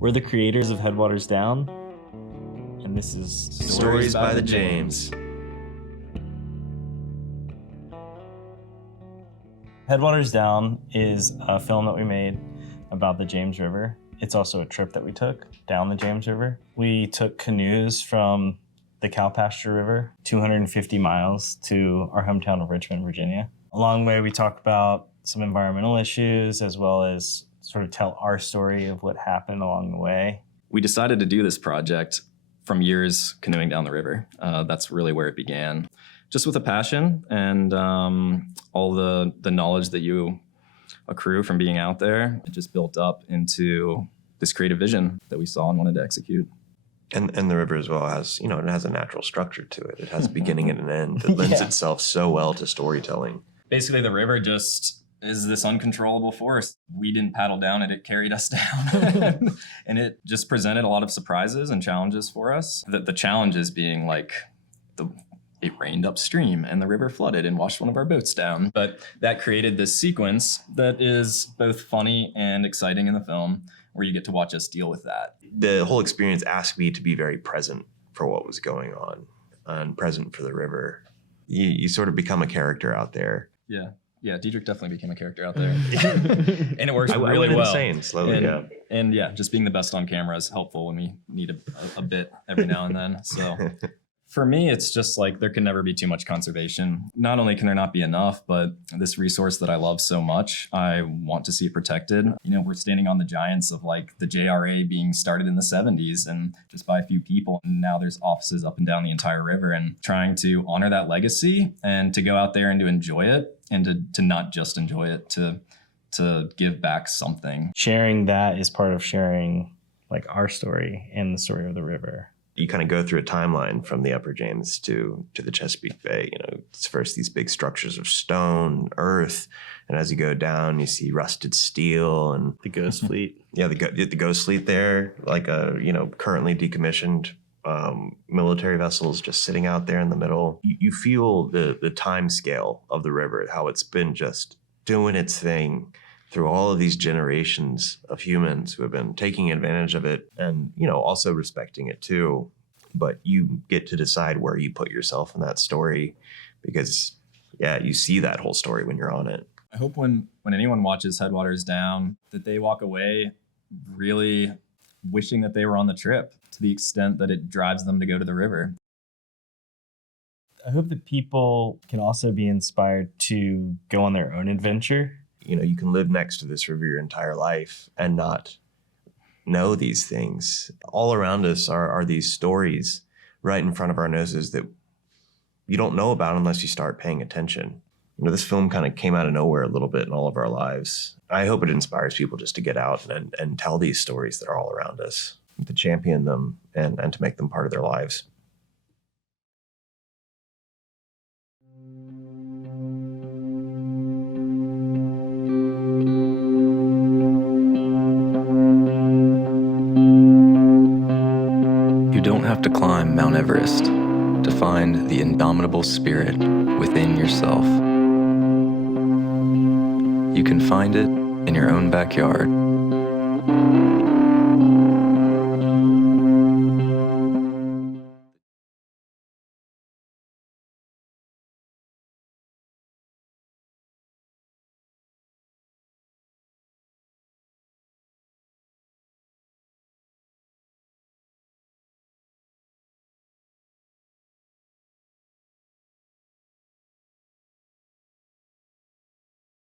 We're the creators of Headwaters Down, and this is Stories by the James. Headwaters Down is a film that we made about the James River. It's also a trip that we took down the James River. We took canoes from the Cow Pasture River, 250 miles to our hometown of Richmond, Virginia. Along the way, we talked about some environmental issues as well as sort of tell our story of what happened along the way. We decided to do this project from years canoeing down the river. That's really where it began. Just with a passion and all the knowledge that you accrue from being out there, it just built up into this creative vision that we saw and wanted to execute. And the river as well has, it has a natural structure to it. It has a beginning and an end that lends itself so well to storytelling. Basically, the river just is this uncontrollable force. We didn't paddle down it, it carried us down. And it just presented a lot of surprises and challenges for us. The challenges being like, it rained upstream and the river flooded and washed one of our boats down. But that created this sequence that is both funny and exciting in the film, where you get to watch us deal with that. The whole experience asked me to be very present for what was going on and present for the river. You sort of become a character out there. Yeah, Dietrich definitely became a character out there. And it works really I went well. insane slowly, And yeah, just being the best on camera is helpful when we need a bit every now and then. So for me, it's just like there can never be too much conservation. Not only can there not be enough, but this resource that I love so much, I want to see it protected. We're standing on the giants of like the JRA being started in the 70s and just by a few people. And now there's offices up and down the entire river, and trying to honor that legacy and to go out there and to enjoy it and to not just enjoy it, to give back something. Sharing that is part of sharing like our story and the story of the river. You kind of go through a timeline from the Upper James to the Chesapeake Bay. It's first these big structures of stone, earth, and as you go down, you see rusted steel and The Ghost Fleet. Yeah, the Ghost Fleet there, like currently decommissioned military vessels just sitting out there in the middle. You feel the time scale of the river, how it's been just doing its thing through all of these generations of humans who have been taking advantage of it and, also respecting it too. But you get to decide where you put yourself in that story because, you see that whole story when you're on it. I hope when anyone watches Headwaters Down that they walk away really wishing that they were on the trip to the extent that it drives them to go to the river. I hope that people can also be inspired to go on their own adventure. You can live next to this river your entire life and not know these things. All around us are these stories right in front of our noses that you don't know about unless you start paying attention. This film kind of came out of nowhere a little bit in all of our lives. I hope it inspires people just to get out and tell these stories that are all around us, to champion them and to make them part of their lives. You don't have to climb Mount Everest to find the indomitable spirit within yourself. You can find it in your own backyard.